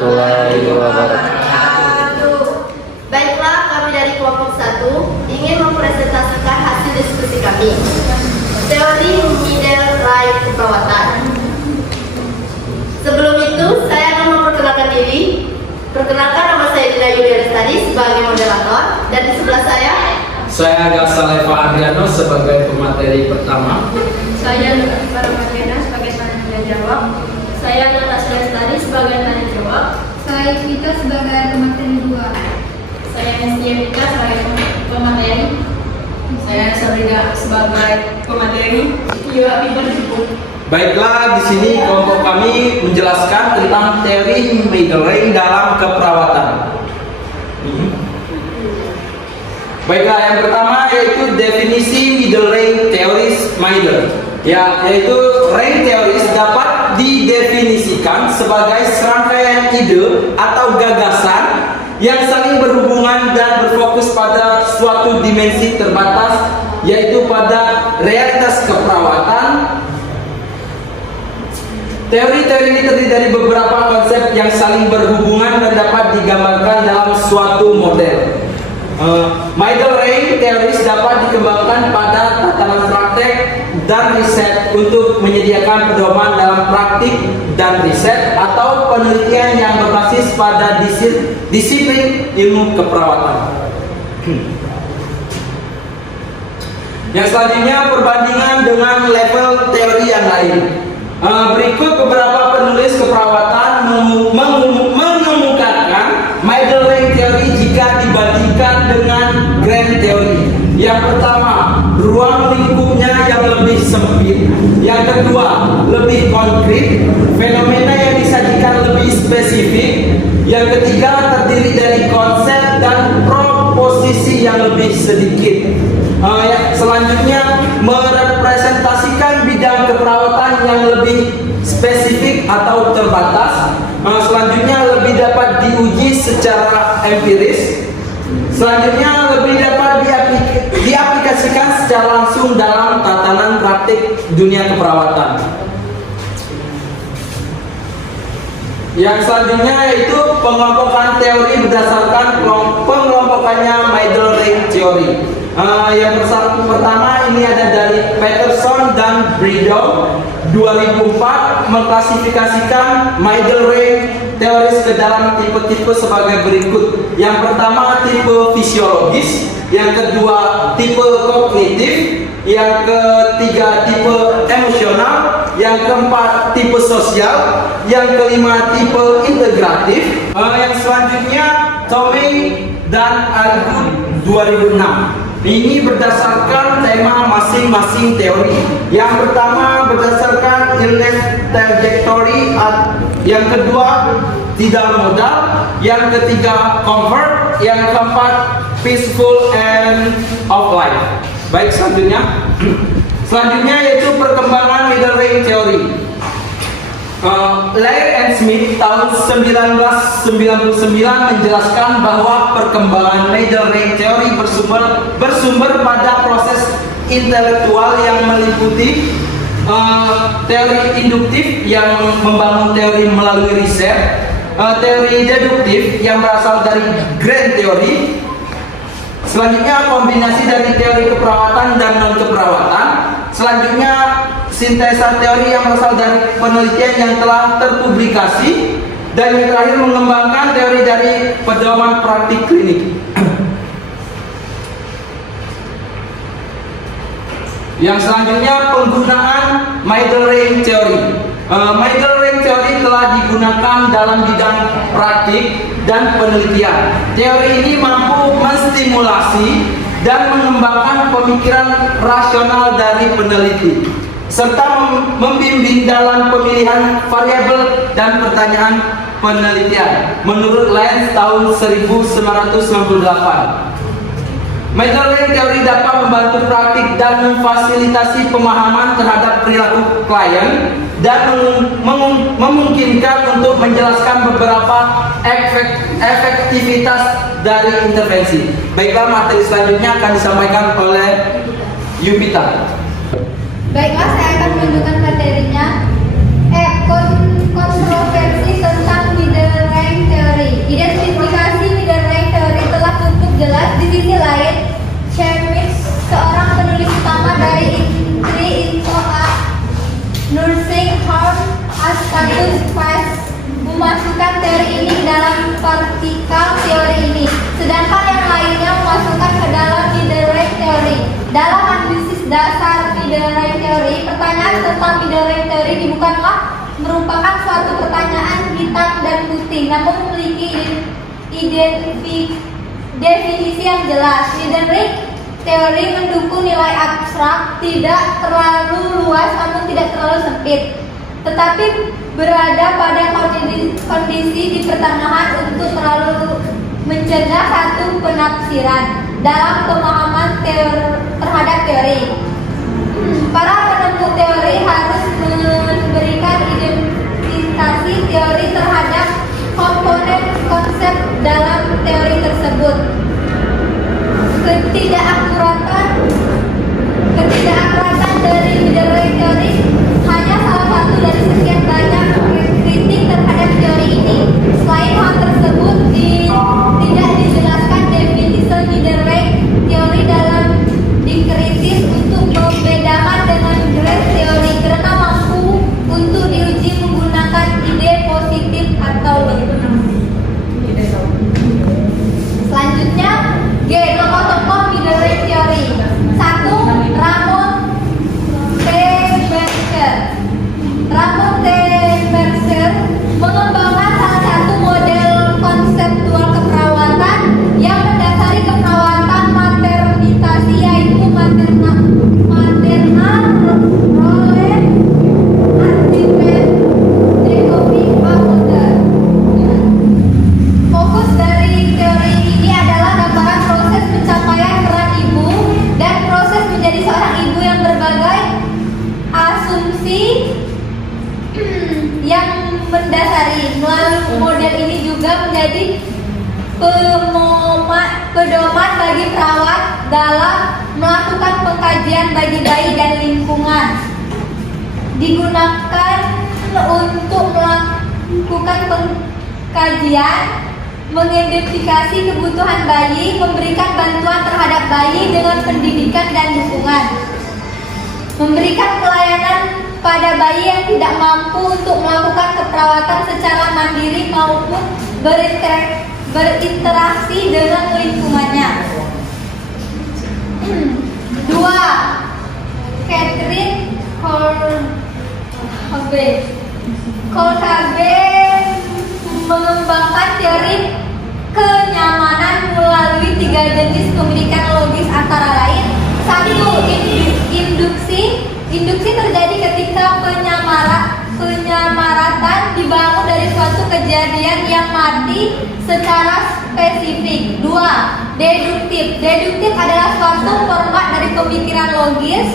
warahmatullahi wabarakatuh. Baiklah, kami dari kelompok 1 ingin mempresentasikan hasil diskusi kami. Teori middle right keperawatan. Sebelum itu, saya akan memperkenalkan diri. Perkenalkan, nama saya Dina Yulia Lestari sebagai moderator, dan di sebelah saya Gasaleva Adriano sebagai pemateri pertama. Saya Paramadena sebagai tanya jawab. Saya Natasha Lestari sebagai tanya jawab. Saya Vita sebagai pemateri 2. Saya Nestia Vita sebagai pemateri. Saya Sabrina sebagai pemateri. Juga pintar cukup. Baiklah, di sini kelompok kami menjelaskan tentang teori middle range dalam keperawatan. Baiklah, yang pertama yaitu definisi middle range theories middle. Yaitu range theories dapat didefinisikan sebagai serangkaian ide atau gagasan yang saling berhubungan dan berfokus pada suatu dimensi terbatas, yaitu pada realitas keperawatan. Teori-teori ini terdiri dari beberapa konsep yang saling berhubungan dan dapat digambarkan dalam suatu model. Middle range theories dapat dikembangkan pada tatanan praktek dan riset untuk menyediakan pedoman dalam praktik dan riset atau penelitian yang berbasis pada disiplin ilmu keperawatan. Yang selanjutnya, perbandingan dengan level teori yang lain. Berikut beberapa penulis keperawatan mengemukakan middle range theory jika dibandingkan dengan grand theory. Yang pertama, ruang lingkupnya yang lebih sempit. Yang kedua, lebih konkret. Fenomena yang disajikan lebih spesifik. Yang ketiga, terdiri dari konsep dan proposisi yang lebih sedikit. Selanjutnya, merepresentasikan bidang keperawatan yang lebih spesifik atau terbatas. Selanjutnya, lebih dapat diuji secara empiris. Selanjutnya, lebih dapat diaplikasikan secara langsung dalam tatanan praktik dunia keperawatan. Yang selanjutnya yaitu pengelompokan teori berdasarkan pengelompokannya middle range theory. Yang pertama ini ada dari Peterson dan Bridle 2004 mengklasifikasikan middle range teoris ke dalam tipe-tipe sebagai berikut. Yang pertama tipe fisiologis, yang kedua tipe kognitif, yang ketiga tipe emosional, yang keempat tipe sosial, yang kelima tipe integratif. Yang selanjutnya Tomei dan Argood 2006. Ini berdasarkan tema masing-masing teori. Yang pertama berdasarkan illness trajectory, yang kedua tidak modal, yang ketiga comfort, yang keempat peaceful and of life. Baik, selanjutnya yaitu perkembangan middle range theory. Laird and Smith tahun 1999 menjelaskan bahwa perkembangan middle range theory bersumber pada proses intelektual yang meliputi teori induktif yang membangun teori melalui riset, teori deduktif yang berasal dari grand theory. Selanjutnya kombinasi dari teori keperawatan dan non keperawatan. Selanjutnya sintesa teori yang berasal dari penelitian yang telah terpublikasi. Dan yang terakhir mengembangkan teori dari pedoman praktik klinik. Yang selanjutnya penggunaan middle range theory. Middle range theory telah digunakan dalam bidang praktik dan penelitian. Teori ini mampu menstimulasi dan mengembangkan pemikiran rasional dari peneliti, serta membimbing dalam pemilihan variabel dan pertanyaan penelitian. Menurut Lenz tahun 1998. Middle range theory dapat membantu praktik dan memfasilitasi pemahaman terhadap perilaku klien dan memungkinkan untuk menjelaskan beberapa efektivitas dari intervensi. Baiklah, materi selanjutnya akan disampaikan oleh Yupita. Baiklah, saya akan menunjukkan materinya. Kontroversi tentang middle range dalam middle range teori bukanlah merupakan suatu pertanyaan hitam dan putih, namun memiliki definisi yang jelas. Middle range teori mendukung nilai abstrak, tidak terlalu luas namun tidak terlalu sempit, tetapi berada pada kondisi di pertengahan untuk terlalu mencegah satu penafsiran dalam pemahaman terhadap teori. Para penemu teori harus memberikan identifikasi teori terhadap komponen konsep dalam teori tersebut. Ketidakakuratan dari middle range teori hanya salah satu dari sekian banyak kritik terhadap teori ini. Selain hal tersebut, tidak dijelaskan definisi middle range teori dalam dikritis untuk membedakan dengan grade teori karena mampu untuk diuji menggunakan ide positif atau negatif. Selanjutnya, G. Tokoh-tokoh middle range teori. 1. Ramon T. Mercer. Ramon T. Mercer mengembangkan salah satu model konseptual keperawatan yang mendasari keperawatan maternitasi, yaitu maternal role artimen decoupling order. Fokus dari teori ini adalah gambaran proses pencapaian peran ibu dan proses menjadi seorang ibu yang berbagai asumsi yang mendasari. Melalui model ini juga menjadi pedoman bagi perawat dalam melakukan pengkajian bagi bayi dan lingkungan. Digunakan untuk melakukan pengkajian, mengidentifikasi kebutuhan bayi, memberikan bantuan terhadap bayi dengan pendidikan dan dukungan, memberikan pelayanan pada bayi yang tidak mampu untuk melakukan keperawatan secara mandiri maupun berinteraksi dengan lingkungannya. 2. Catherine Kolbe mengembangkan teori kenyamanan melalui 3 jenis pemilikan logis antara lain. 1. Induksi terjadi ketika penyamaratan dibangun dari suatu kejadian yang mati secara spesifik. 2. Deduktif adalah suatu format dari pemikiran logis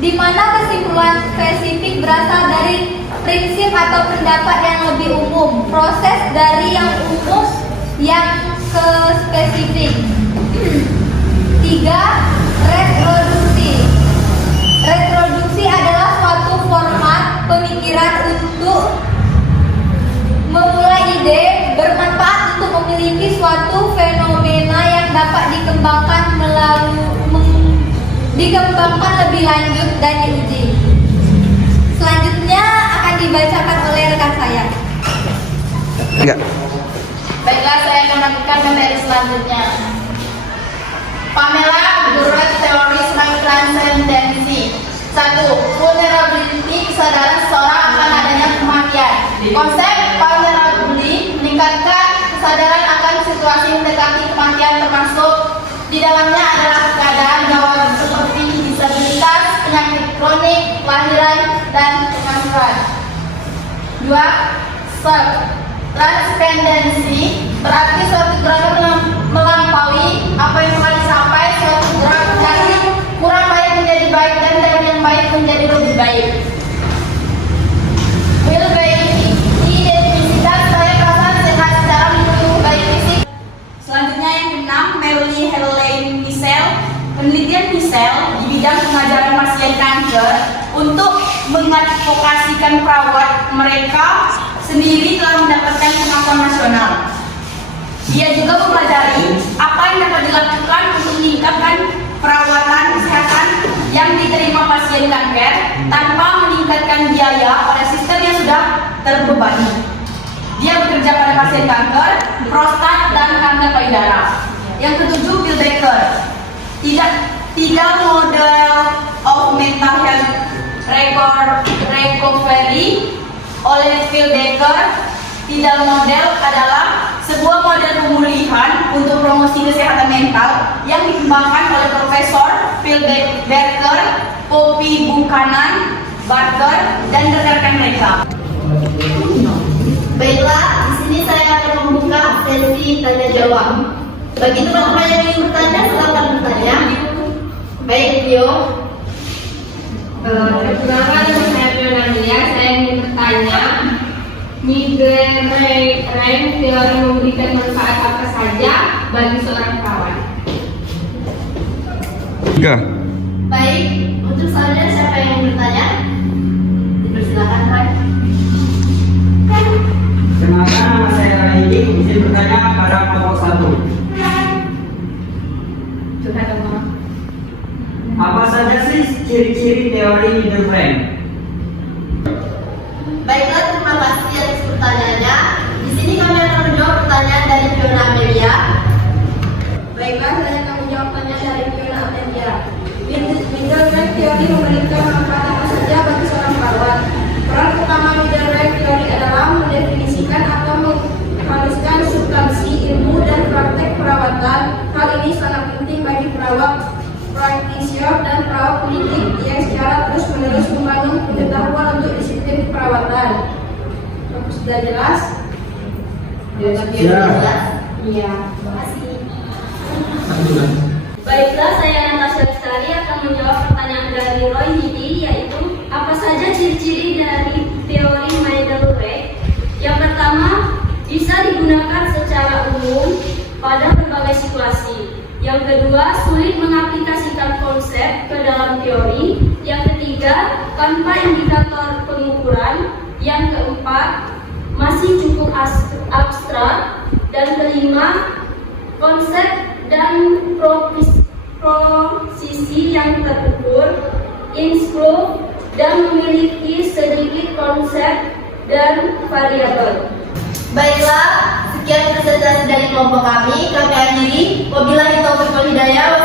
di mana kesimpulan spesifik berasal dari prinsip atau pendapat yang lebih umum. Proses dari yang umum yang ke spesifik. 3. Reproduksi adalah suatu format pemikiran untuk memulai ide bermanfaat untuk memiliki suatu fenomena yang dapat dikembangkan lebih lanjut dan diuji. Selanjutnya akan dibacakan oleh rekan saya. Enggak. Baiklah, saya akan melakukan materi selanjutnya. Pamela Burrett Terorisme Transcendensi. 1. Vulnerability, kesadaran seseorang akan adanya kematian. Konsep vulnerability meningkatkan kesadaran akan situasi mendekati kematian, termasuk di dalamnya adalah keadaan gawat seperti disabilitas, penyakit kronik, kelahiran, dan pengangguran. 2. Transcendensi berarti suatu gerakan melampaui apa yang telah dicapai, suatu gerakan dari kurang baik menjadi baik dan dari yang baik menjadi lebih baik. Identitas saya perasaan sehat secara menyeluruh baik fisik. Selanjutnya yang ke-6, Mary Helene Michel. Penelitian Michel di bidang pengajaran pasien kanker untuk mengadvokasikan perawat mereka sendiri telah mendapatkan pengakuan nasional. Dia juga mempelajari apa yang dapat dilakukan untuk meningkatkan perawatan kesehatan yang diterima pasien kanker tanpa meningkatkan biaya pada sistem yang sudah terbebani. Dia bekerja pada pasien kanker, prostat, dan kanker payudara. Yang ke-7, Bill Baker. Tiga model of mental health record Recovery oleh Phil Becker. Di dalam model adalah sebuah model pemulihan untuk promosi kesehatan mental yang dikembangkan oleh Profesor Phil Becker, Poppy Buchanan, Barker, dan rekan-rekan mereka. Baiklah, di sini saya akan membuka sesi tanya jawab. Bagi teman-teman yang ingin bertanya, silakan bertanya. Baik, Rio. Perkenalkan, nama saya Fernandia. Saya ingin bertanya, migraine teori memberikan manfaat apa saja bagi seorang perawat? Baik, untuk selanjutnya siapa yang ingin bertanya? Dipersilakan, Pak. Kenalkan, nama saya Raidi. Izin bertanya pada kelompok 1. Apa saja sih ciri-ciri teori middle-rank? Baiklah, terima kasih atas pertanyaannya. Di sini kami akan menjawab pertanyaan dari Fiona Amelia. Baiklah, saya akan menjawab pertanyaan dari Fiona Amelia. Middle rank teori memberikan manfaat apa saja bagi seorang perawat? Peran utama middle rank teori adalah mendefinisikan atau menghaluskan substansi, ilmu, dan praktek perawatan. Hal ini sangat penting bagi perawat, practitioner, dan perawat klinik yang secara terus-menerus membangun pengetahuan untuk disiplin perawatan. Sudah jelas? Jelas? Iya. Terima kasih. Baiklah, saya Natasha Lestari akan menjawab pertanyaan dari Roy Hidi, yaitu apa saja ciri-ciri dari teori middle rank? Yang pertama, bisa digunakan secara umum pada berbagai situasi. Yang kedua, sulit mengaplikasikan konsep ke dalam teori. Yang ketiga, tanpa indikator pengukuran. Yang keempat, masih cukup abstrak. Dan kelima, konsep dan prosesi yang terukur, insclude, dan memiliki sedikit konsep dan variabel. Baiklah, sekian presentasi dari kelompok kami. Kami akhiri. Wabillahi taufiq wal hidayah.